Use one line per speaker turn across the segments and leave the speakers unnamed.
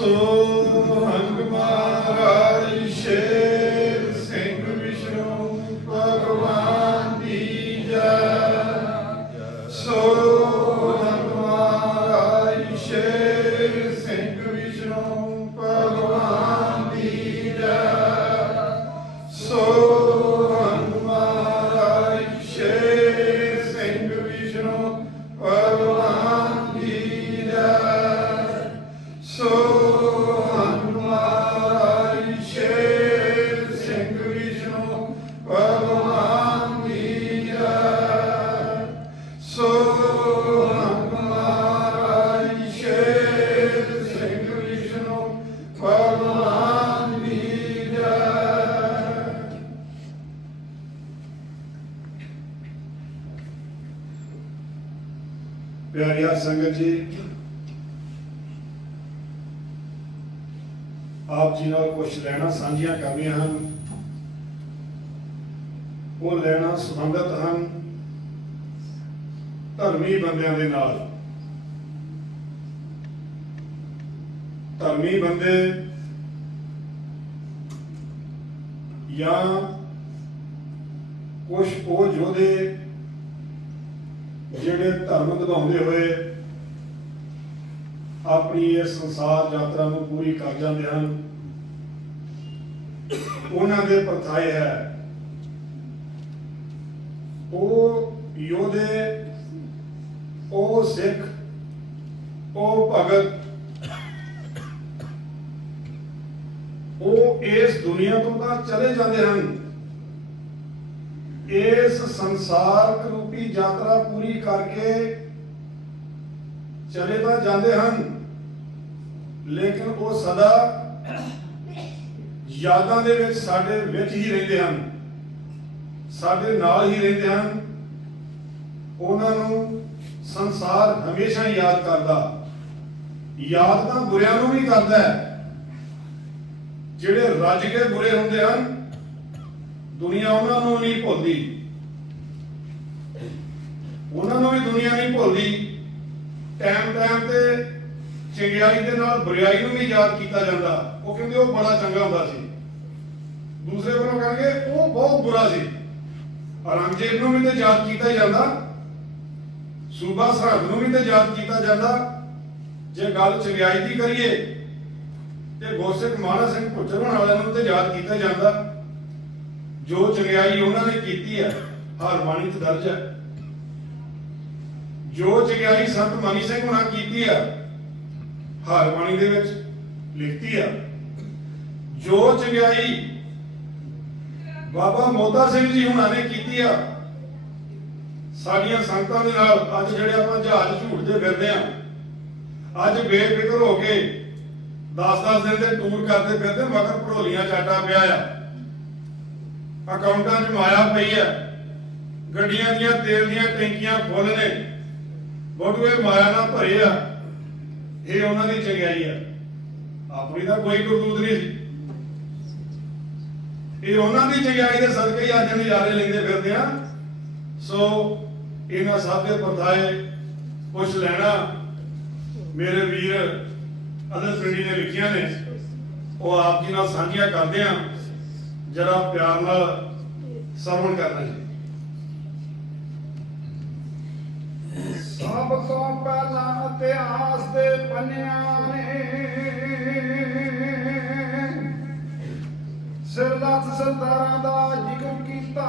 ਸੋ ਹੰਗ ਮਹਾਰਾਜ ਸੰਗਤ ਜੀ। ਆਪ ਜੀ ਨਾਲ ਕੁਝ ਲੈਣਾ ਸਾਂਝੀਆਂ ਕਰਨੀਆਂ ਹਨ। ਉਹ ਲੈਣਾ ਸੰਬੰਧਿਤ ਹਨ ਧਰਮੀ ਬੰਦਿਆਂ ਦੇ ਨਾਲ। ਧਰਮੀ ਬੰਦੇ ਜਾਂ ਕੁਝ ਉਹ ਯੋਧੇ ਜਿਹੜੇ ਧਰਮ ਨਿਭਾਉਂਦੇ ਹੋਏ ਆਪਣੀ ਇਹ ਸੰਸਾਰ ਯਾਤਰਾ ਨੂੰ ਪੂਰੀ ਕਰ ਜਾਂਦੇ ਹਨ। ਉਹਨਾਂ ਦੇ ਪਰਥਾਏ ਹੈ। ਉਹ ਯੋਧੇ, ਉਹ ਸਿੱਖ, ਉਹ ਭਗਤ, ਉਹ ਇਸ ਦੁਨੀਆ ਤੋਂ ਤਾਂ ਚਲੇ ਜਾਂਦੇ ਹਨ। ਇਸ ਸੰਸਾਰ ਰੂਪੀ ਯਾਤਰਾ ਪੂਰੀ ਕਰਕੇ ਚਲੇ ਤਾਂ ਜਾਂਦੇ ਹਨ, ਲੇਕਿਨ ਉਹ ਸਦਾ ਯਾਦਾਂ ਦੇ ਵਿੱਚ ਸਾਡੇ ਵਿੱਚ ਹੀ ਰਹਿੰਦੇ ਹਨ, ਸਾਡੇ ਨਾਲ ਹੀ ਰਹਿੰਦੇ ਹਨ। ਉਹਨਾਂ ਨੂੰ ਸੰਸਾਰ ਹਮੇਸ਼ਾ ਯਾਦ ਕਰਦਾ। ਯਾਦ ਤਾਂ ਬੁਰਿਆਂ ਨੂੰ ਵੀ ਕਰਦਾ ਹੈ। ਜਿਹੜੇ ਰੱਜ ਕੇ ਬੁਰੇ ਹੁੰਦੇ ਹਨ, ਦੁਨੀਆ ਉਹਨਾਂ ਨੂੰ ਨਹੀਂ ਭੁੱਲਦੀ। ਉਹਨਾਂ ਨੂੰ ਵੀ ਦੁਨੀਆ ਨਹੀਂ ਭੁੱਲਦੀ। ਟਾਈਮ ਟਾਈਮ ਤੇ ਚੰਗਿਆਈ ਦੇ ਨਾਲ ਬੁਰਾਈ ਨੂੰ ਵੀ ਯਾਦ ਕੀਤਾ ਜਾਂਦਾ। ਉਹ ਕਹਿੰਦੇ ਉਹ ਬੜਾ ਚੰਗਾ ਹੁੰਦਾ ਸੀ। ਦੂਸਰੇ ਵੱਲੋਂ ਕਹਿੰਗੇ ਉਹ ਬਹੁਤ ਬੁਰਾ ਸੀ। ਔਰੰਗਜ਼ੇਬ ਨੂੰ ਵੀ ਤੇ ਯਾਦ ਕੀਤਾ ਜਾਂਦਾ। ਸੂਬਾ ਸਰਹੰਦ ਨੂੰ ਵੀ ਤੇ ਯਾਦ ਕੀਤਾ ਜਾਂਦਾ। ਜੇ ਗੱਲ ਚੰਗਿਆਈ ਦੀ ਕਰੀਏ, ਤੇ ਗੋਸਿਕ ਮਾਨਾ ਸਿੰਘ ਭੁੱਚਰਵਣ ਵਾਲਿਆਂ ਨੂੰ ਤੇ ਯਾਦ ਕੀਤਾ ਜਾਂਦਾ। ਜੋ ਚੰਗਿਆਈ ਉਹਨਾਂ ਨੇ ਕੀਤੀ ਹੈ, ਹਰ ਬਾਣੀ 'ਚ ਦਰਜ ਹੈ। ਜੋ ਚੰਗਿਆਈ ਸੰਤ ਮਨੀ ਸਿੰਘ ਹੁਣਾਂ ਕੀਤੀ ਆ ਹਰਬਾਣੀ ਦੇ ਵਿੱਚ ਲਿਖਤੀ ਆ, ਜੋ ਚੰਗਿਆਈ ਬਾਬਾ ਮੋਤਾ ਸਿੰਘ ਜੀ ਹੁਣਾਂ ਨੇ ਕੀਤੀ ਆ, ਸਾਡੀਆਂ ਸੰਗਤਾਂ ਦੇ ਨਾਲ ਅੱਜ ਜਿਹੜੇ ਆਪਾਂ ਜਹਾਜ਼ ਝੂਟਦੇ ਫਿਰਦੇ ਆ, ਅੱਜ ਬੇਫਿਕਰ ਹੋ ਕੇ 10-10 ਦਿਨ ਦੇ ਟੂਰ ਕਰਦੇ ਫਿਰਦੇ, ਮਗਰ ਭੜੋਲੀਆਂ ਚਾਟਾ ਪਿਆ ਆ, ਅਕਾਊਂਟਾਂ 'ਚ ਮਾਇਆ ਪਈ ਆ, ਗੱਡੀਆਂ ਦੀਆਂ ਤੇਲ ਦੀਆਂ ਟੈਂਕੀਆਂ ਫੁੱਲ ਨੇ ਬਟੂਏ ਮਾਇਆ ਨਾਲ ਭਰੇ ਆ। ਇਹ ਉਹਨਾਂ ਦੀ ਚੰਗਿਆਈ ਆ। ਆਪਣੀ ਤਾਂ ਕੋਈ ਕਰਤੂਤ ਨਹੀਂ ਸੀ। ਇਹ ਉਹਨਾਂ ਦੀ ਚੰਗਿਆਈ ਦੇ ਸਦਕੇ ਹੀ ਅੱਜ ਨਜ਼ਾਰੇ ਲੈਂਦੇ ਫਿਰਦੇ ਆ। ਸੋ ਇਹਨਾਂ ਸਭ ਦੇ ਪਰਦਾਏ ਕੁਛ ਲੈਣਾ। ਮੇਰੇ ਵੀਰ ਅਦਰ ਪਿੰਡੀ ਨੇ ਲਿਖੀਆਂ ਨੇ। ਉਹ ਆਪ ਜੀ ਨਾਲ ਸਾਂਝੀਆਂ ਕਰਦੇ ਆ। ਜਰਾ ਪਿਆਰ ਨਾਲ ਸਰਵਣ ਕਰਨਾ ਜੀ
ਸਭ ਤੋਂ ਪਹਿਲਾਂ ਇਤਿਹਾਸ ਦੇ ਪੰਨਿਆਂ ਨੇ ਸਿਰਲੱਥ ਸਰਦਾਰਾਂ ਦਾ ਜ਼ਿਕਰ ਕੀਤਾ।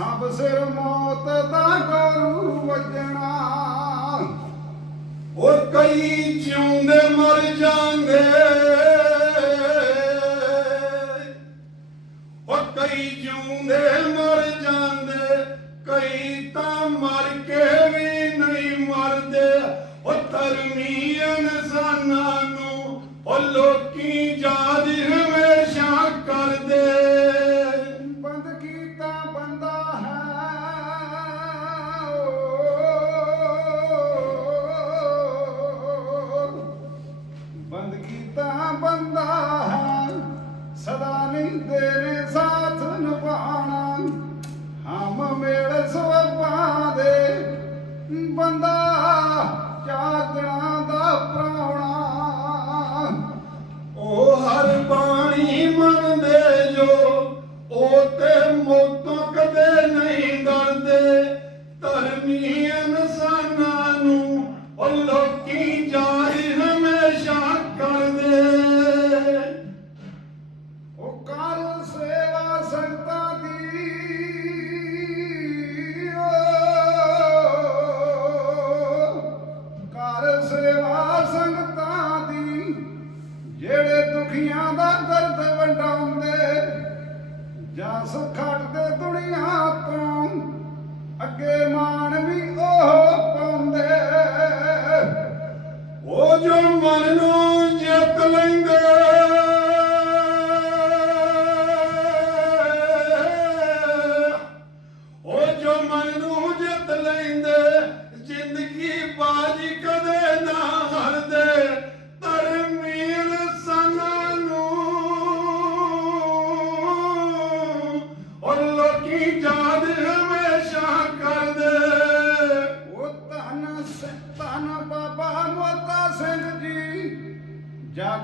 ਸਭ ਸਿਰ ਮੌਤ ਦਾ ਗਰੂ ਵਜਣਾ।
ਉਹ ਕਈ ਜਿਉਂਦੇ ਮਰ ਜਾਂਦੇ। ਉਹ ਕਈ ਜਿਉਂਦੇ ਮਰ ਜਾਂਦੇ। ਕਈ ਤਾਂ ਮਰ ਕੇ ਵੀ ਨਹੀਂ ਮਰਦੇ। ਉਹ ਧਰਮੀਆਂ ਇਨਸਾਨਾਂ ਨੂੰ ਉਹ ਲੋਕ
ਬੰਦਾ ਚਾਦਣਾ ਦਾ ਪ੍ਰਾਹੁਣਾ।
ਉਹ ਹਰ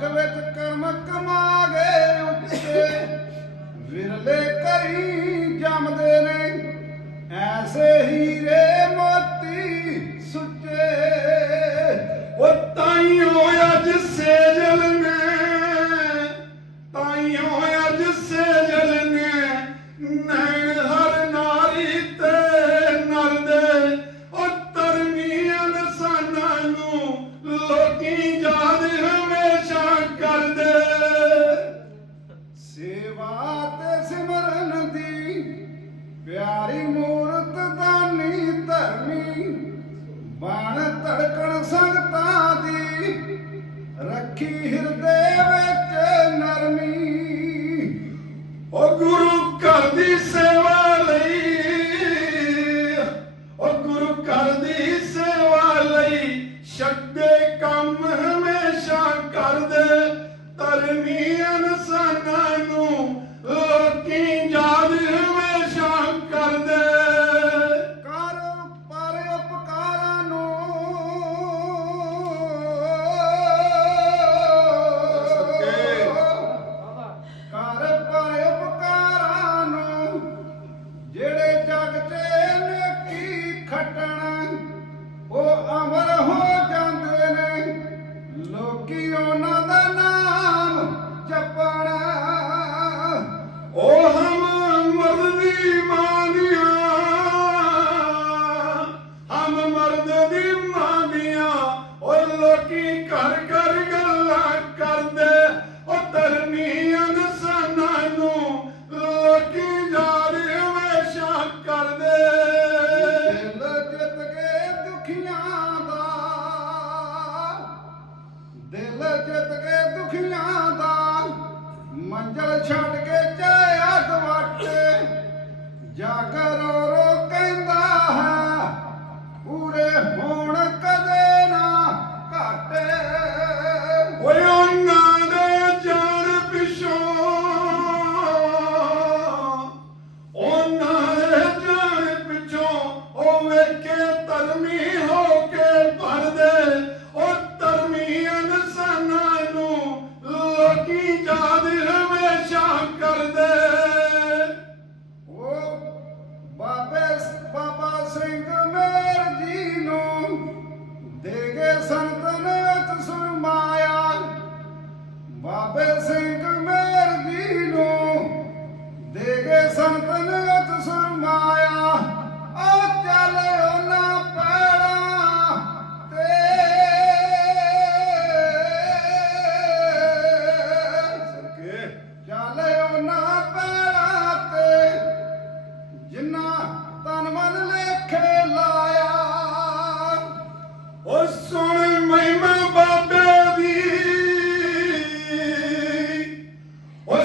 ਜੱਗ ਕਮਾ ਗਏ ਵਿਰਲੇ ਕਰੀ ਜੰਮਦੇ ਨੇ। ਐਸੇ ਹੀਰੇ ਮੋਤੀ
Aqui,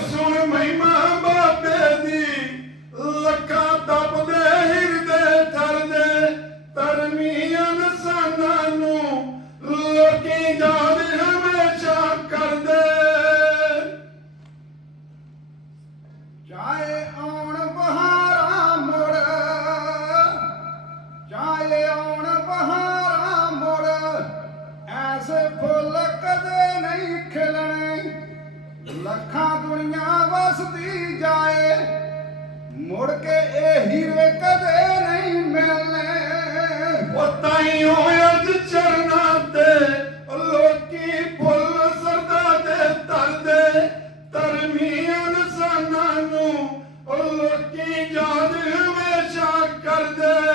ਸੁਣ ਮਹਿਮਾ ਬਾਬੇ ਦੀ, ਲੱਖਾਂ ਤਪਦੇ ਹਿਰਦੇ ਧਰਦੇ ਤਰਮੀਆਂ ਨਸਾਨਾਂ ਨੂੰ ਲੋਕੀ ਯਾਦ ਹਮੇਸ਼ਾ ਕਰਦੇ।
ਚਾਹੇ ਆਉਣ ਬਹਾਰਾਂ ਮੁੜ, ਚਾਹੇ ਆਉਣ ਬਹਾਰਾਂ ਮੁੜ, ਐਸੇ ਫੁੱਲ ਕਦੇ ਨਹੀਂ ਖਿਲਣੇ। ਲੱਖਾਂ ਦੁਨੀਆ ਵਸਦੀ ਜਾਏ, ਮੁੜ ਕੇ ਇਹ ਹੀਰੇ ਕਦੇ ਨਹੀਂ ਮਿਲਨੇ
ਉਹ ਤਾਈਓ ਅਰਜ ਚਰਨਾ ਤੇ, ਲੋਕੀ ਭੁੱਲ ਸਰਦਾ ਤੇ ਤਰਦੇ। ਧਰਮੀ ਇਨਸਾਨਾਂ ਨੂੰ ਉਹ ਲੋਕੀ ਯਾਦ ਹਮੇਸ਼ਾ ਕਰਦੇ।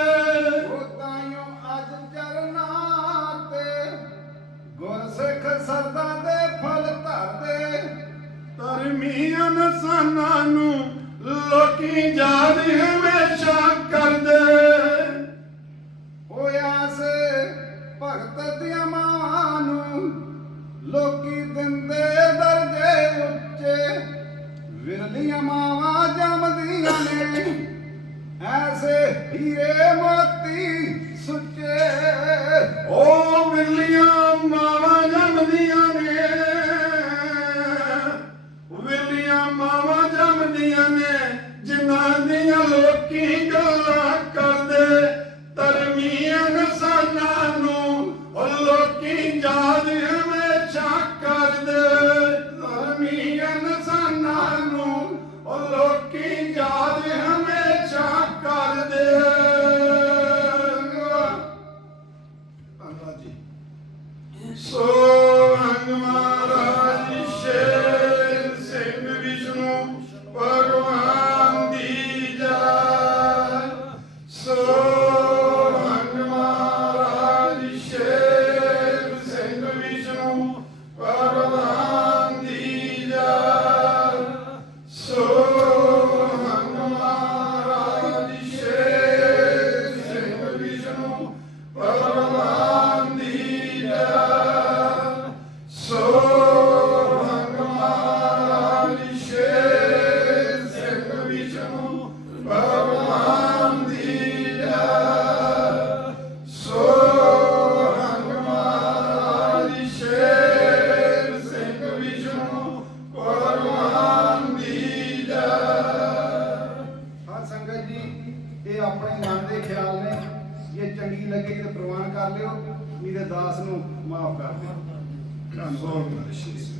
ਨਾ
ਸੁੱਚੇ।
ਓ ਮਿਲਿਆ Şimdi